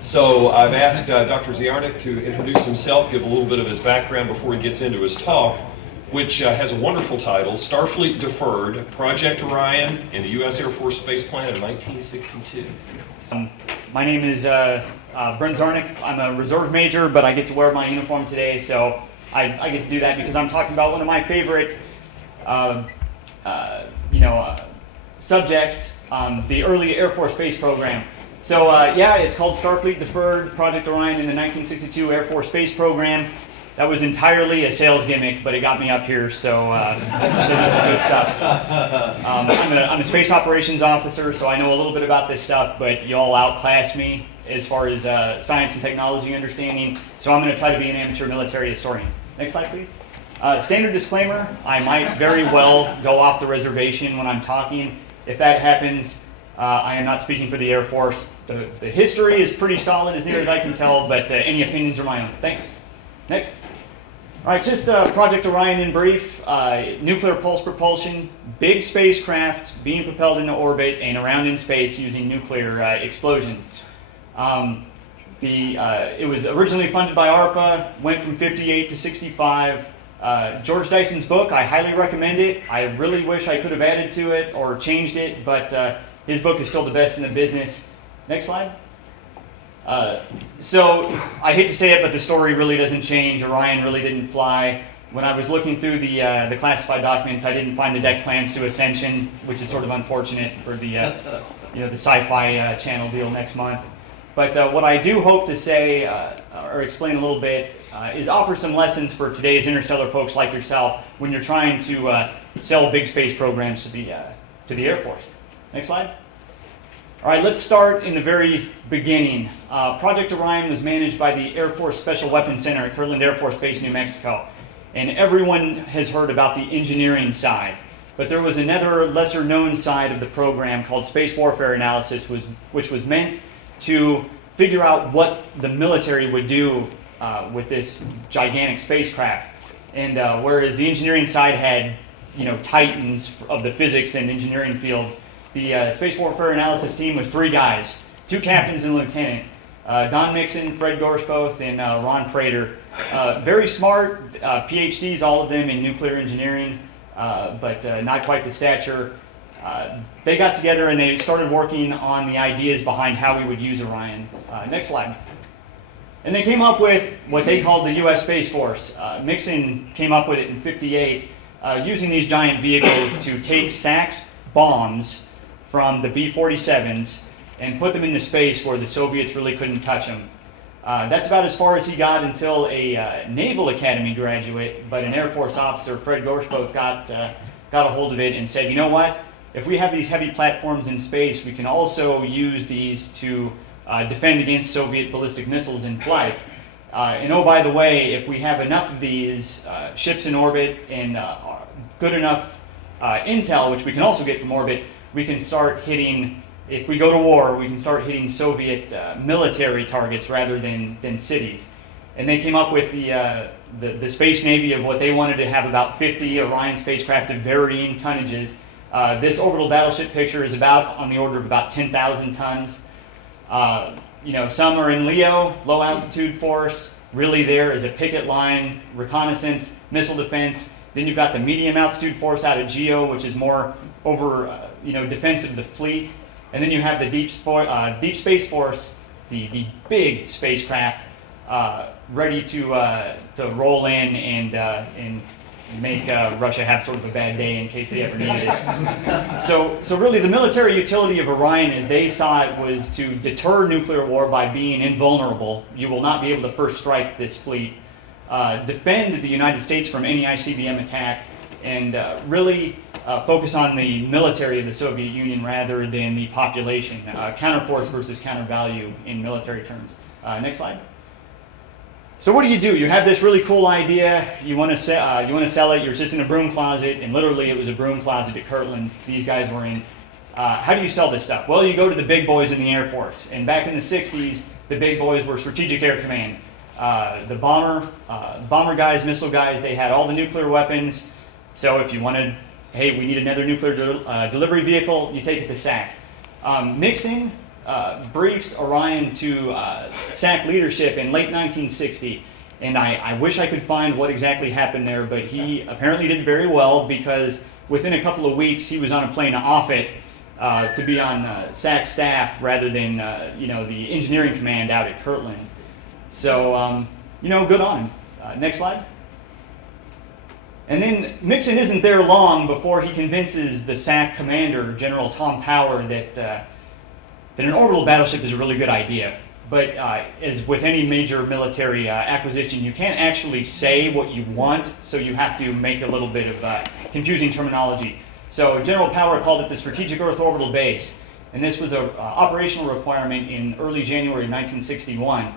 So I've asked Dr. Ziarnick to introduce himself, give a little bit of his background before he gets into his talk, which has a wonderful title, Starfleet Deferred, Project Orion, and the U.S. Air Force Space Plan in 1962. My name is Brent Ziarnick. I'm a reserve major, but I get to wear my uniform today, so I get to do that because I'm talking about one of my favorite subjects, the early Air Force space program. So yeah, it's called Starfleet Deferred, Project Orion in the 1962 Air Force Space Program. That was entirely a sales gimmick, but it got me up here, so this is good stuff. I'm a space operations officer, so I know a little bit about this stuff, but you all outclass me as far as science and technology understanding, so I'm going to try to be an amateur military historian. Next slide, please. Standard disclaimer, I might very well go off the reservation when I'm talking. If that happens, I am not speaking for the Air Force. The history is pretty solid as near as I can tell, but any opinions are my own. Thanks. Next. All right, just Project Orion in brief. Nuclear pulse propulsion, big spacecraft being propelled into orbit and around in space using nuclear explosions. It was originally funded by ARPA, went from 58 to 65. George Dyson's book, I highly recommend it. I really wish I could have added to it or changed it, but his book is still the best in the business. Next slide. So I hate to say it, but the story really doesn't change. Orion really didn't fly. When I was looking through the classified documents, I didn't find the deck plans to Ascension, which is sort of unfortunate for the the sci-fi channel deal next month. But what I do hope to say or explain a little bit is offer some lessons for today's interstellar folks like yourself when you're trying to sell big space programs to the Air Force. Next slide. All right, let's start in the very beginning. Project Orion was managed by the Air Force Special Weapons Center at Kirtland Air Force Base, New Mexico. And everyone has heard about the engineering side. But there was another lesser known side of the program called space warfare analysis, which was meant to figure out what the military would do with this gigantic spacecraft. And whereas the engineering side had titans of the physics and engineering fields, the Space Warfare Analysis team was 3 guys, 2 captains and a lieutenant, Don Mixon, Fred Gorshboth, and Ron Prater. Very smart, PhDs, all of them in nuclear engineering, but not quite the stature. They got together and they started working on the ideas behind how we would use Orion. Next slide. And they came up with what they called the U.S. Space Force. Mixon came up with it in '58, using these giant vehicles to take SAX bombs from the B-47s and put them into space where the Soviets really couldn't touch them. That's about as far as he got until a Naval Academy graduate, but an Air Force officer, Fred Gorshboth, got a hold of it and said, you know what? If we have these heavy platforms in space, we can also use these to defend against Soviet ballistic missiles in flight. And oh, by the way, if we have enough of these ships in orbit and good enough intel, which we can also get from orbit, we can start hitting, if we go to war, we can start hitting Soviet military targets rather than cities. And they came up with the Space Navy of what they wanted to have about 50 Orion spacecraft of varying tonnages. This orbital battleship picture is about on the order of about 10,000 tons. Some are in LEO, low altitude force, really there as a picket line, reconnaissance, missile defense. Then you've got the medium altitude force out at GEO, which is more over defense of the fleet. And then you have the deep space force, the big spacecraft, ready to roll in and make Russia have sort of a bad day in case they ever needed it. So really the military utility of Orion, as they saw it, was to deter nuclear war by being invulnerable. You will not be able to first strike this fleet. Defend the United States from any ICBM attack, and really focus on the military of the Soviet Union rather than the population. Counterforce versus countervalue in military terms. Next slide. So what do? You have this really cool idea. You want to sell it. You're just in a broom closet, and literally it was a broom closet at Kirtland. These guys were in. How do you sell this stuff? Well, you go to the big boys in the Air Force. And back in the '60s, the big boys were Strategic Air Command. The bomber guys, missile guys. They had all the nuclear weapons. So if you wanted, hey, we need another nuclear delivery vehicle, you take it to SAC. Mixon briefs Orion to SAC leadership in late 1960. And I wish I could find what exactly happened there, but he apparently did very well because within a couple of weeks he was on a plane off it to be on SAC staff rather than the engineering command out at Kirtland. So good on him. Next slide. And then Mixon isn't there long before he convinces the SAC commander, General Tom Power, that an orbital battleship is a really good idea. But as with any major military acquisition, you can't actually say what you want, so you have to make a little bit of confusing terminology. So General Power called it the Strategic Earth Orbital Base, and this was an operational requirement in early January 1961.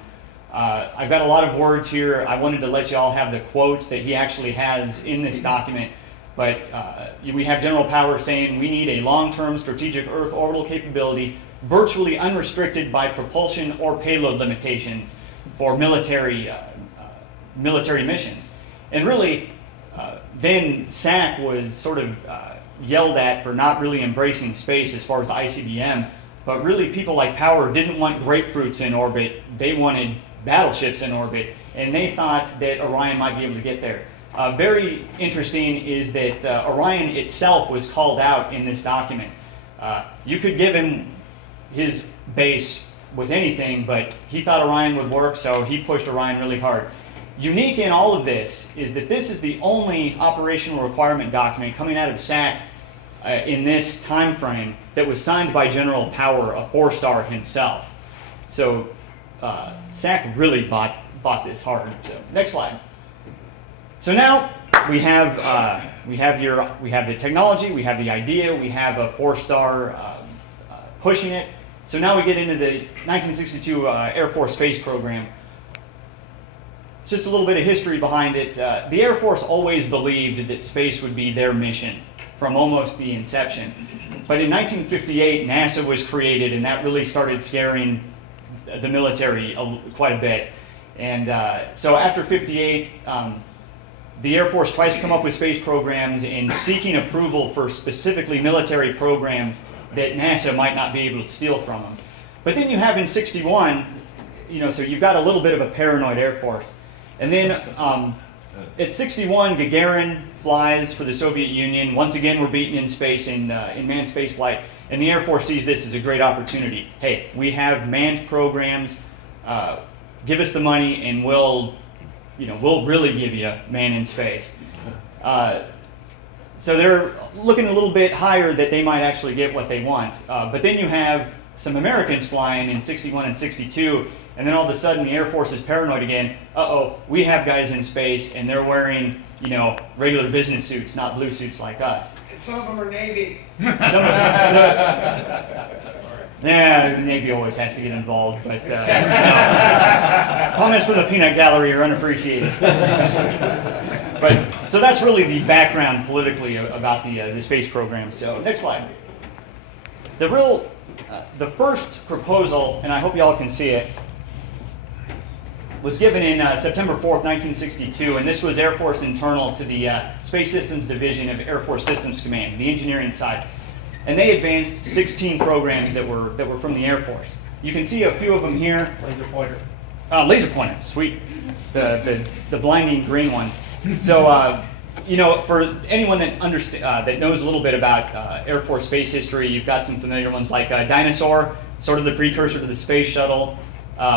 I've got a lot of words here. I wanted to let you all have the quotes that he actually has in this document, but we have General Power saying we need a long-term strategic Earth orbital capability virtually unrestricted by propulsion or payload limitations for military missions. And really, then SAC was sort of yelled at for not really embracing space as far as the ICBM, but really people like Power didn't want grapefruits in orbit, they wanted battleships in orbit, and they thought that Orion might be able to get there. Very interesting is that Orion itself was called out in this document. You could give him his base with anything, but he thought Orion would work, so he pushed Orion really hard. Unique in all of this is that this is the only operational requirement document coming out of SAC in this time frame that was signed by General Power, a 4-star himself. So SAC really bought this hard. So next slide. So now we have the technology, we have the idea, we have a 4-star pushing it. So now we get into the 1962 Air Force Space Program. Just a little bit of history behind it. The Air Force always believed that space would be their mission from almost the inception. But in 1958, NASA was created, and that really started scaring the military quite a bit. And so after 58, the Air Force tries to come up with space programs and seeking approval for specifically military programs that NASA might not be able to steal from them. But then you have in 61, so you've got a little bit of a paranoid Air Force. And then at 61, Gagarin flies for the Soviet Union. Once again, we're beaten in space in manned space flight. And the Air Force sees this as a great opportunity. Hey, we have manned programs. Give us the money, and we'll really give you man in space. So they're looking a little bit higher that they might actually get what they want. But then you have some Americans flying in 61 and 62, and then all of a sudden the Air Force is paranoid again. Uh-oh, we have guys in space, and they're wearing, regular business suits, not blue suits like us. Some of them are Navy. Yeah, the Navy always has to get involved, but comments from the peanut gallery are unappreciated. But so that's really the background politically about the space program. So next slide. The first proposal, and I hope y'all can see it, was given in September 4th, 1962, and this was Air Force internal to the Space Systems Division of Air Force Systems Command, the engineering side. And they advanced 16 programs that were from the Air Force. You can see a few of them here. Laser pointer. Laser pointer, sweet. The blinding green one. So, for anyone that knows a little bit about Air Force space history, you've got some familiar ones like Dinosaur, sort of the precursor to the space shuttle.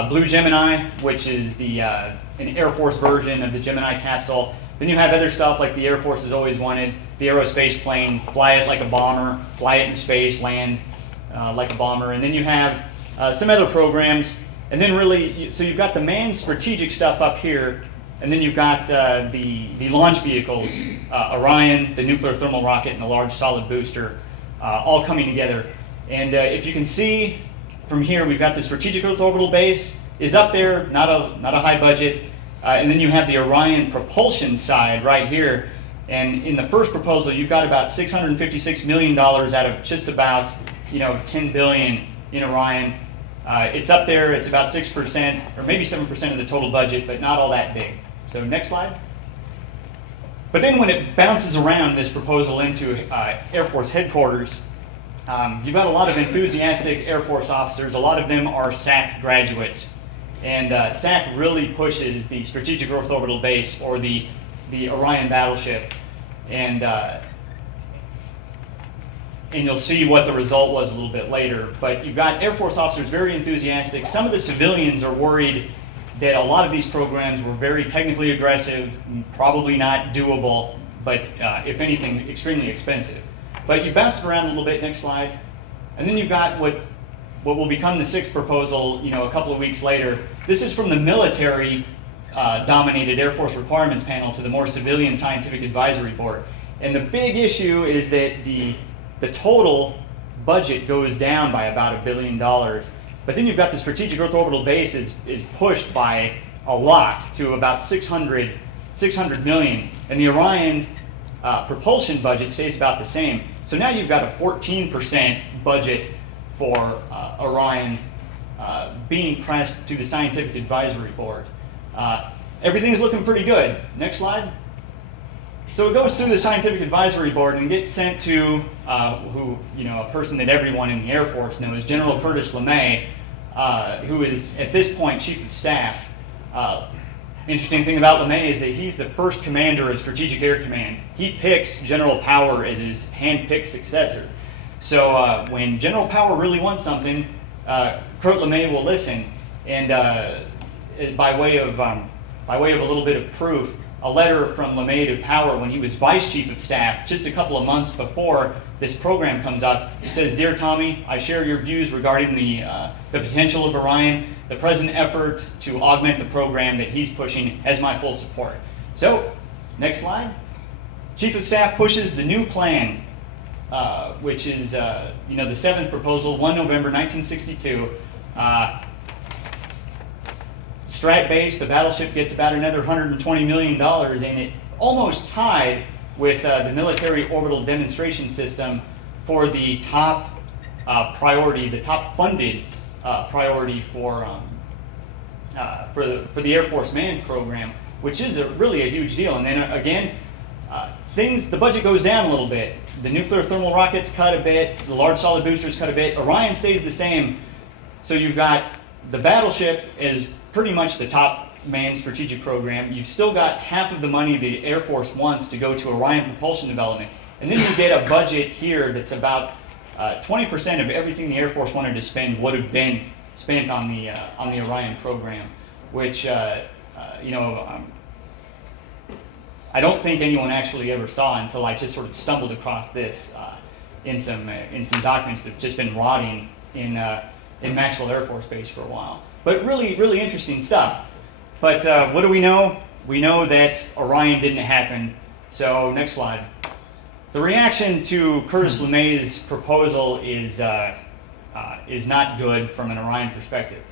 Blue Gemini, which is an Air Force version of the Gemini capsule. Then you have other stuff like the Air Force has always wanted, the aerospace plane, fly it like a bomber, fly it in space, land like a bomber. And then you have some other programs. And then really, so you've got the manned strategic stuff up here, and then you've got the launch vehicles, Orion, the nuclear thermal rocket, and the large solid booster, all coming together. And if you can see from here, we've got the Strategic Earth Orbital Base is up there, not a high budget. And then you have the Orion propulsion side right here. And in the first proposal, you've got about $656 million out of just about $10 billion in Orion. It's up there. It's about 6% or maybe 7% of the total budget, but not all that big. So next slide. But then when it bounces around this proposal into Air Force headquarters, You've got a lot of enthusiastic Air Force officers. A lot of them are SAC graduates. And SAC really pushes the Strategic Earth Orbital Base, or the Orion battleship. And you'll see what the result was a little bit later. But you've got Air Force officers very enthusiastic. Some of the civilians are worried that a lot of these programs were very technically aggressive, probably not doable, but if anything, extremely expensive. But you bounce it around a little bit, next slide. And then you've got what will become the sixth proposal, a couple of weeks later. This is from the military dominated Air Force Requirements Panel to the more civilian Scientific Advisory Board. And the big issue is that the total budget goes down by about $1 billion. But then you've got the Strategic Earth Orbital Base is pushed by a lot to about 600 million. And the Orion propulsion budget stays about the same. So now you've got a 14% budget for Orion being pressed to the Scientific Advisory Board. Everything's looking pretty good. Next slide. So it goes through the Scientific Advisory Board and gets sent to a person that everyone in the Air Force knows, General Curtis LeMay, who is at this point Chief of Staff. Interesting thing about LeMay is that he's the first commander of Strategic Air Command. He picks General Power as his hand-picked successor. So when General Power really wants something, Kurt LeMay will listen. And by way of a little bit of proof, a letter from LeMay to Power when he was Vice Chief of Staff, just a couple of months before this program comes up, it says, "Dear Tommy, I share your views regarding the potential of Orion. The present effort to augment the program that he's pushing has my full support." So, next slide. Chief of Staff pushes the new plan, which is the seventh proposal, 1 November 1962. Strat base, the battleship gets about another $120 million, and it almost tied with the military orbital demonstration system for the top priority, the top funded priority for the Air Force Manned program, which is really a huge deal. And then again, the budget goes down a little bit. The nuclear thermal rockets cut a bit, the large solid boosters cut a bit. Orion stays the same. So you've got the battleship is pretty much the top manned strategic program. You've still got half of the money the Air Force wants to go to Orion propulsion development. And then you get a budget here that's about 20% of everything the Air Force wanted to spend would have been spent on the Orion program, which I don't think anyone actually ever saw until I just sort of stumbled across this in some documents that've just been rotting in Maxwell Air Force Base for a while. But really, really interesting stuff. But what do we know? We know that Orion didn't happen. So next slide. The reaction to Curtis LeMay's proposal is not good from an Orion perspective.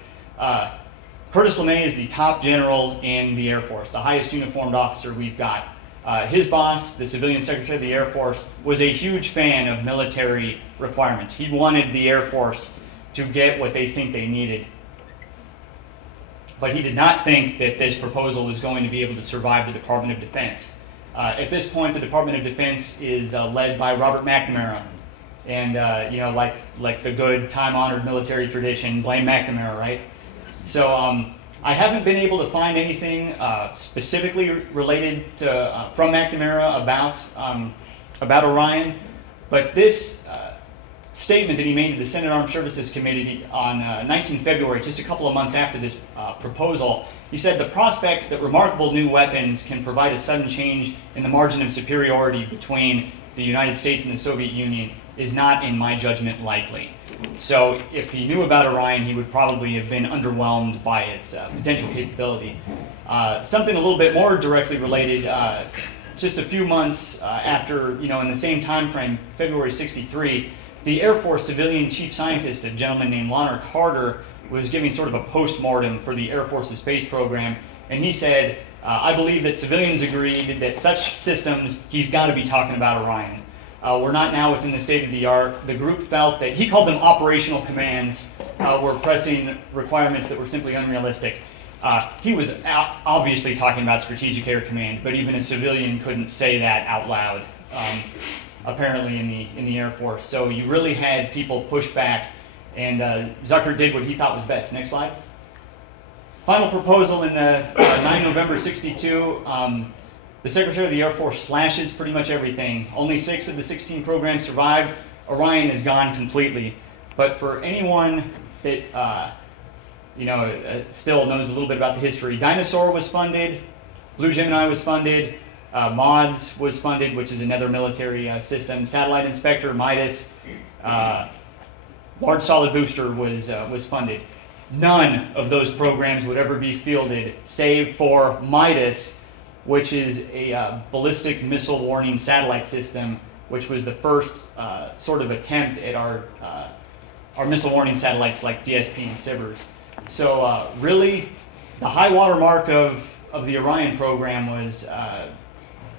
Curtis LeMay is the top general in the Air Force, the highest uniformed officer we've got. His boss, the civilian secretary of the Air Force, was a huge fan of military requirements. He wanted the Air Force to get what they think they needed. But he did not think that this proposal was going to be able to survive the Department of Defense. At this point, the Department of Defense is led by Robert McNamara. And, like the good time-honored military tradition, blame McNamara, right? So I haven't been able to find anything specifically related to, from McNamara about Orion, but this statement that he made to the Senate Armed Services Committee on 19 February, just a couple of months after this proposal, he said, "The prospect that remarkable new weapons can provide a sudden change in the margin of superiority between the United States and the Soviet Union is not, in my judgment, likely." So if he knew about Orion, he would probably have been underwhelmed by its potential capability. Something a little bit more directly related, just a few months after, in the same time frame, February 63, the Air Force civilian chief scientist, a gentleman named Lonner Carter, was giving sort of a post-mortem for the Air Force's space program, and he said, "I believe that civilians agreed that such systems, he's got to be talking about Orion. We're not now within the state of the art." The group felt that, he called them operational commands, were pressing requirements that were simply unrealistic. He was obviously talking about Strategic Air Command, but even a civilian couldn't say that out loud. apparently in the Air Force. So you really had people push back, and Zucker did what he thought was best. Next slide. Final proposal in 9 November 62. The Secretary of the Air Force slashes pretty much everything. Only 6 of the 16 programs survived. Orion is gone completely. But for anyone that still knows a little bit about the history, Dinosaur was funded, Blue Gemini was funded, MODS was funded, which is another military system. Satellite Inspector, Midas, Large Solid Booster was funded. None of those programs would ever be fielded, save for Midas, which is a ballistic missile warning satellite system, which was the first sort of attempt at our missile warning satellites like DSP and SIBRs. So really, the high water mark of the Orion program was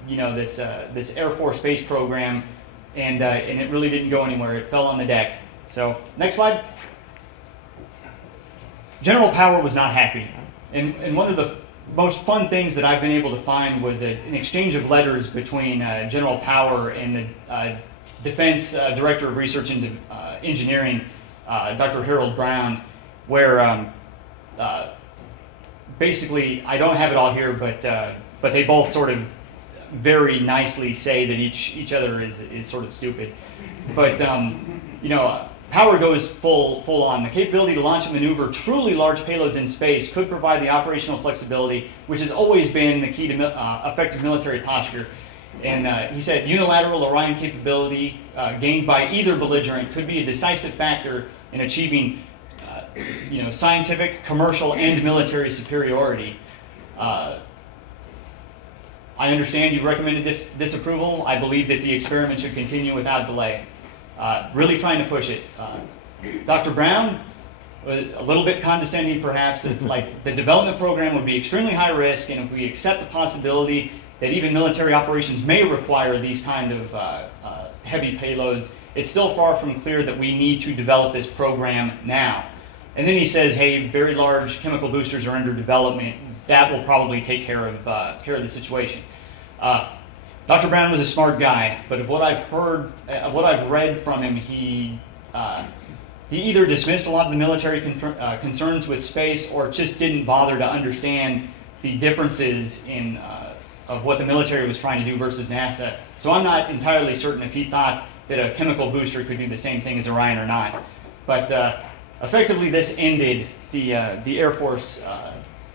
this Air Force space program, and it really didn't go anywhere. It fell on the deck. So next slide. General Power was not happy, and one of the most fun things that I've been able to find was an exchange of letters between General Power and the Defense Director of Research and Engineering, Dr. Harold Brown, where basically, I don't have it all here, but they both sort of very nicely say that each other is sort of stupid. But Power goes full on. The capability to launch and maneuver truly large payloads in space could provide the operational flexibility, which has always been the key to effective military posture. And he said unilateral Orion capability gained by either belligerent could be a decisive factor in achieving scientific, commercial, and military superiority. I understand you've recommended disapproval. I believe that the experiment should continue without delay. Really trying to push it. Dr. Brown, a little bit condescending perhaps, that like the development program would be extremely high risk, and if we accept the possibility that even military operations may require these kind of heavy payloads, it's still far from clear that we need to develop this program now. And then he says, hey, very large chemical boosters are under development. That will probably take care of the situation. Dr. Brown was a smart guy, but of what I've heard, what I've read from him, he either dismissed a lot of the military concerns with space, or just didn't bother to understand the differences in of what the military was trying to do versus NASA. So I'm not entirely certain if he thought that a chemical booster could do the same thing as Orion or not. But effectively, this ended the Air Force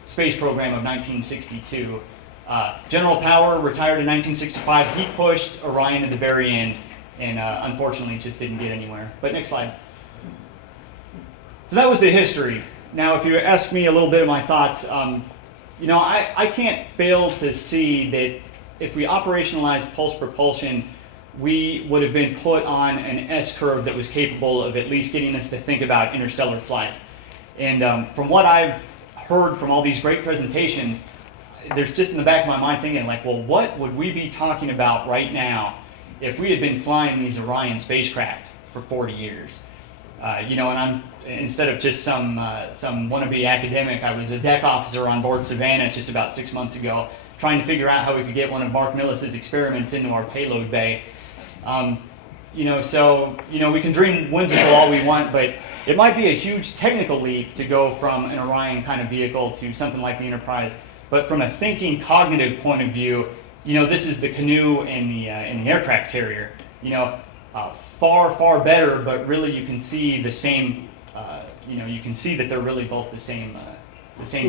space program of 1962. General Power retired in 1965. He pushed Orion at the very end, and unfortunately just didn't get anywhere. But next slide. So that was the history. Now, if you ask me a little bit of my thoughts, I can't fail to see that if we operationalized pulse propulsion, we would have been put on an S-curve that was capable of at least getting us to think about interstellar flight. And from what I've heard from all these great presentations, there's just in the back of my mind thinking like, well, what would we be talking about right now if we had been flying these Orion spacecraft for 40 years? And I'm, instead of just some wannabe academic, I was a deck officer on board Savannah just about 6 months ago, trying to figure out how we could get one of Mark Millis's experiments into our payload bay. We can dream whimsical all we want, but it might be a huge technical leap to go from an Orion kind of vehicle to something like the Enterprise. But from a thinking, cognitive point of view, this is the canoe and the aircraft carrier. Far better, but really you can see the same. You can see that they're really both the same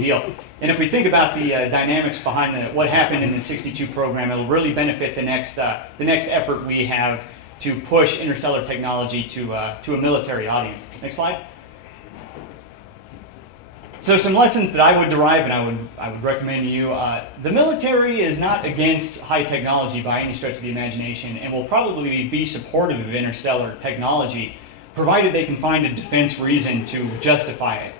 deal. And if we think about the dynamics behind what happened in the '62 program, it'll really benefit the next effort we have to push interstellar technology to a military audience. Next slide. So some lessons that I would derive and I would recommend to you. The military is not against high technology by any stretch of the imagination, and will probably be supportive of interstellar technology, provided they can find a defense reason to justify it.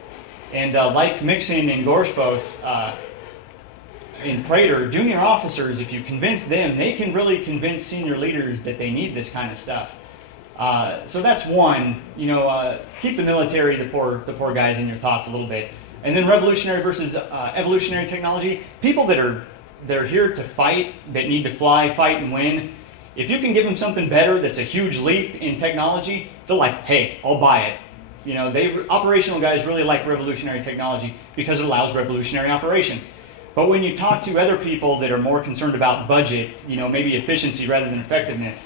And like Mixon and Gorsh both, in Prater, junior officers, if you convince them, they can really convince senior leaders that they need this kind of stuff. So that's one. Keep the military, the poor guys, in your thoughts a little bit. And then revolutionary versus evolutionary technology. People that are here to fight, that need to fly, fight, and win. If you can give them something better that's a huge leap in technology, they're like, hey, I'll buy it. You know, operational guys really like revolutionary technology because it allows revolutionary operations. But when you talk to other people that are more concerned about budget, you know, maybe efficiency rather than effectiveness,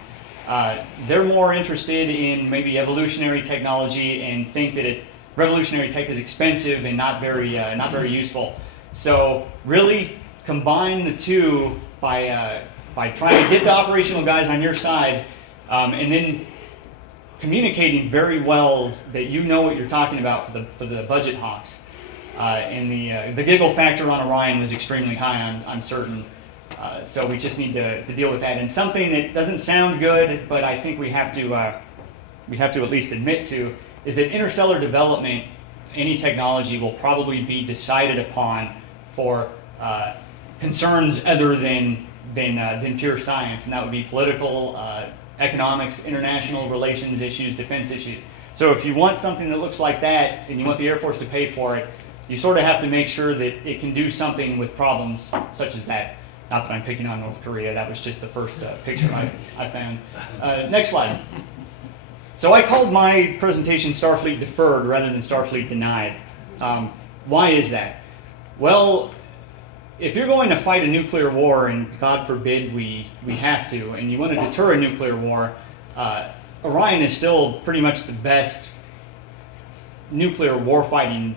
they're more interested in maybe evolutionary technology and think that revolutionary tech is expensive and not very useful. So really combine the two by trying to get the operational guys on your side, and then communicating very well that you know what you're talking about for the budget hawks. And the giggle factor on Orion was extremely high, I'm certain. So we just need to deal with that. And something that doesn't sound good, but I think we have to at least admit to, is that interstellar development, any technology, will probably be decided upon for concerns other than pure science, and that would be political, economics, international relations issues, defense issues. So if you want something that looks like that, and you want the Air Force to pay for it, you sort of have to make sure that it can do something with problems such as that. Not that I'm picking on North Korea, that was just the first picture I found. Next slide. So I called my presentation Starfleet Deferred rather than Starfleet Denied. Why is that? Well, if you're going to fight a nuclear war, and God forbid we have to, and you want to deter a nuclear war, Orion is still pretty much the best nuclear warfighting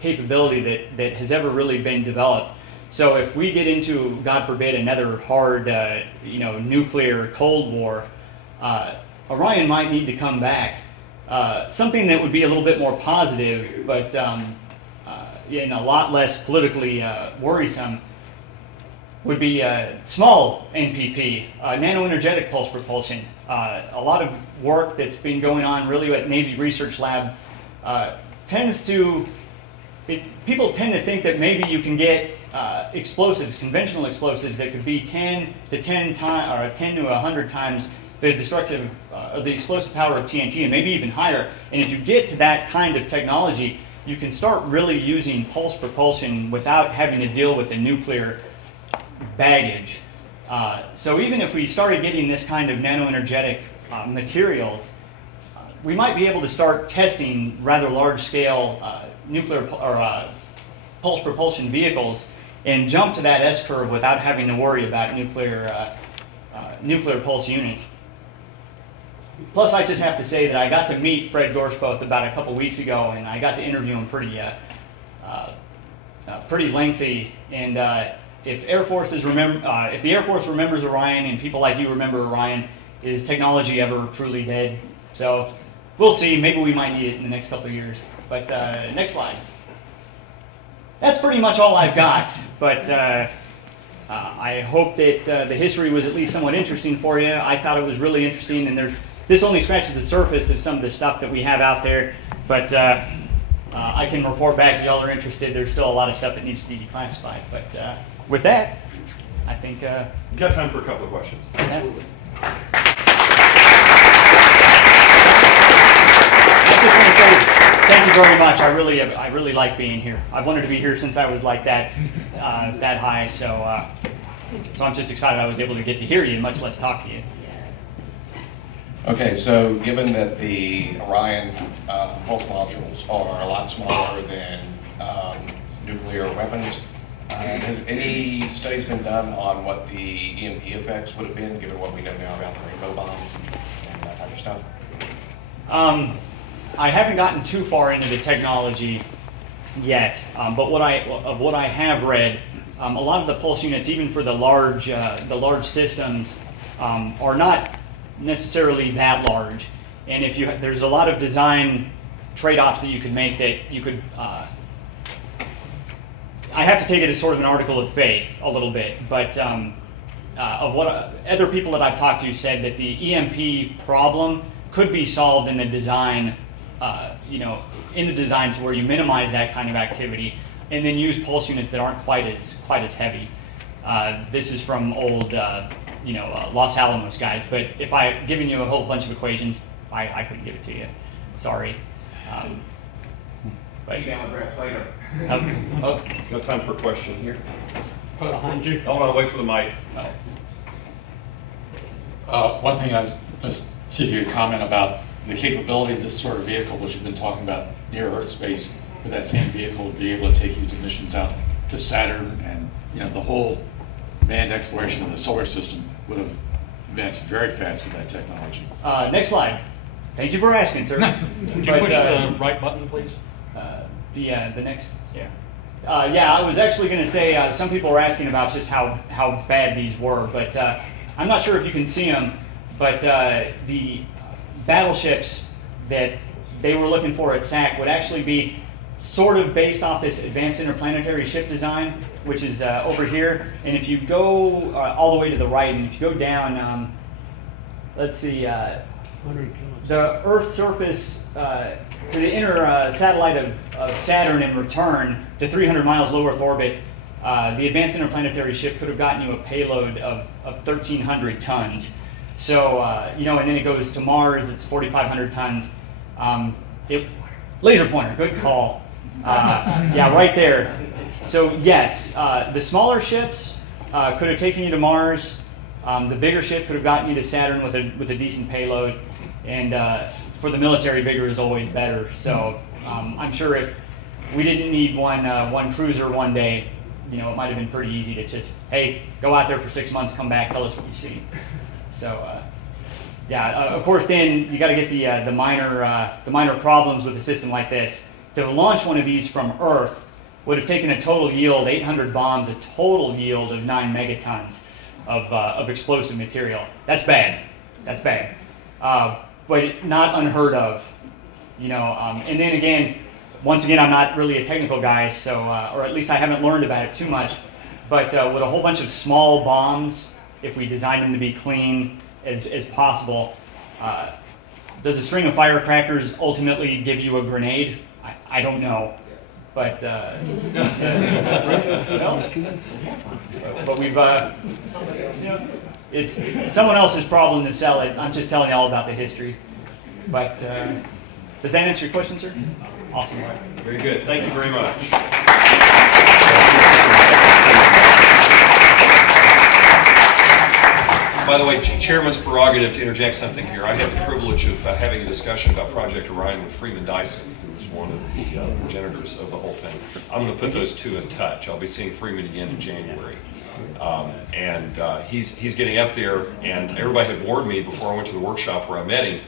capability that has ever really been developed. So if we get into, God forbid, another hard, nuclear Cold War, Orion might need to come back. Something that would be a little bit more positive, but and a lot less politically worrisome, would be small NPP, nano-energetic pulse propulsion. A lot of work that's been going on really at Navy Research Lab people tend to think that maybe you can get explosives, conventional explosives, that could be 10 to 100 times the destructive, or the explosive power of TNT, and maybe even higher. And if you get to that kind of technology, you can start really using pulse propulsion without having to deal with the nuclear baggage. So even if we started getting this kind of nano-energetic materials, we might be able to start testing rather large-scale nuclear or pulse propulsion vehicles and jump to that S-curve without having to worry about nuclear pulse units. Plus, I just have to say that I got to meet Fred Gorshboth about a couple weeks ago, and I got to interview him pretty lengthy. And if the Air Force remembers Orion, and people like you remember Orion, is technology ever truly dead? So we'll see. Maybe we might need it in the next couple of years. But next slide. That's pretty much all I've got. But I hope that the history was at least somewhat interesting for you. I thought it was really interesting, and this only scratches the surface of some of the stuff that we have out there. But I can report back if y'all are interested. There's still a lot of stuff that needs to be declassified. But with that, I think you got time for a couple of questions. Absolutely. Thank you very much. I really like being here. I've wanted to be here since I was like that high. So I'm just excited I was able to get to hear you, much less talk to you. Okay, so given that the Orion pulse modules are a lot smaller than nuclear weapons, has any studies been done on what the EMP effects would have been, given what we know now about the rainbow bombs and that type of stuff? I haven't gotten too far into the technology yet, but what I have read, a lot of the pulse units, even for the large systems, are not necessarily that large. And there's a lot of design trade-offs that you could make that you could. I have to take it as sort of an article of faith a little bit, but of what other people that I've talked to said that the EMP problem could be solved in the design. In the design to where you minimize that kind of activity, and then use pulse units that aren't quite as heavy. This is from old, Los Alamos guys. But if I've given you a whole bunch of equations, I couldn't give it to you. Sorry. Email address later. Okay. Got time for a question here? Behind you. Hold on, wait for the mic. Oh. One thing I was, let's see if you could comment about the capability of this sort of vehicle, which you've been talking about near Earth space, with that same vehicle to be able to take you to missions out to Saturn, and the whole manned exploration of the solar system would have advanced very fast with that technology. Next slide. Thank you for asking, sir. Would you push the right button, please? The next, yeah. I was actually going to say, some people were asking about just how bad these were, but I'm not sure if you can see them, but the battleships that they were looking for at SAC would actually be sort of based off this advanced interplanetary ship design, which is over here. And if you go all the way to the right, and if you go down, let's see, the Earth's surface to the inner satellite of Saturn and return to 300 miles low Earth orbit, the advanced interplanetary ship could have gotten you a payload of 1,300 tons. So, and then it goes to Mars, it's 4,500 tons. Laser pointer, good call. Yeah, right there. So yes, the smaller ships could have taken you to Mars. The bigger ship could have gotten you to Saturn with a decent payload. And for the military, bigger is always better. So I'm sure if we didn't need one cruiser one day, it might have been pretty easy to just, hey, go out there for 6 months, come back, tell us what you see. So of course, then you got to get the minor problems with a system like this. To launch one of these from Earth would have taken a total yield, 800 bombs, a total yield of 9 megatons of explosive material. That's bad. That's bad. But not unheard of, And then again, once again, I'm not really a technical guy, so or at least I haven't learned about it too much. But with a whole bunch of small bombs, if we design them to be clean as possible, does a string of firecrackers ultimately give you a grenade? I don't know, but but we've it's someone else's problem to sell it. I'm just telling you all about the history. But does that answer your question, sir? Awesome. Very good. Thank you very much. By the way, Chairman's prerogative to interject something here. I had the privilege of having a discussion about Project Orion with Freeman Dyson, who was one of the progenitors of the whole thing. I'm going to put those two in touch. I'll be seeing Freeman again in January. He's getting up there, and everybody had warned me before I went to the workshop where I met him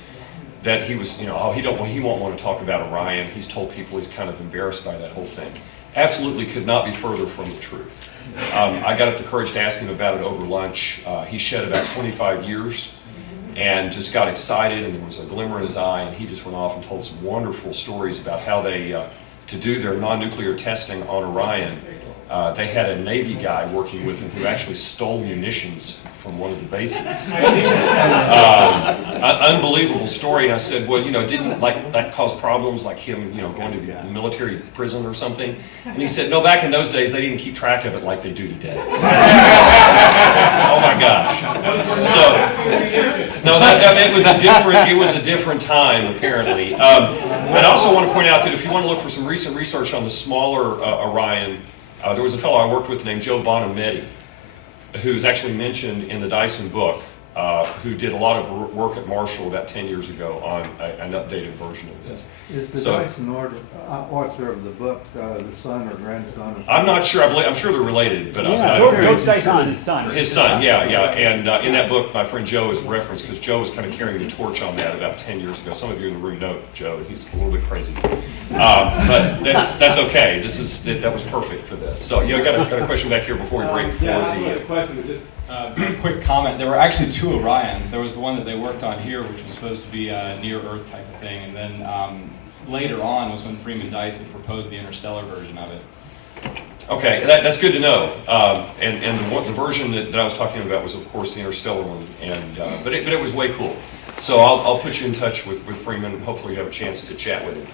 that he was, he won't want to talk about Orion. He's told people he's kind of embarrassed by that whole thing. Absolutely could not be further from the truth. I got up the courage to ask him about it over lunch. He shed about 25 years and just got excited, and there was a glimmer in his eye, and he just went off and told some wonderful stories about how they, to do their non-nuclear testing on Orion, they had a Navy guy working with them who actually stole munitions from one of the bases. Unbelievable story. And I said, well, didn't that cause problems like him, going to the military prison or something? And he said, no, back in those days, they didn't keep track of it like they do today. Oh my gosh. So, no, it was a different time, apparently. I also want to point out that if you want to look for some recent research on the smaller Orion, there was a fellow I worked with named Joe Bonametti, who's actually mentioned in the Dyson book, who did a lot of work at Marshall about 10 years ago on an updated version of this. Is the Dyson author of the book the son or grandson of? I'm not sure. I'm sure they're related, but George Dyson is his son. His son, yeah. And in that book, my friend Joe is referenced because Joe was kind of carrying the torch on that about 10 years ago. Some of you in the room know Joe. He's a little bit crazy, but that's okay. That was perfect for this. So I got a question back here before we bring forward the question, but just a quick comment. There were actually two Orions. There was the one that they worked on here, which was supposed to be a near-Earth type of thing, and then later on was when Freeman Dyson proposed the Interstellar version of it. Okay, that's good to know. And the version that I was talking about was, of course, the Interstellar one, but it was way cool. So I'll put you in touch with Freeman, and hopefully you have a chance to chat with him.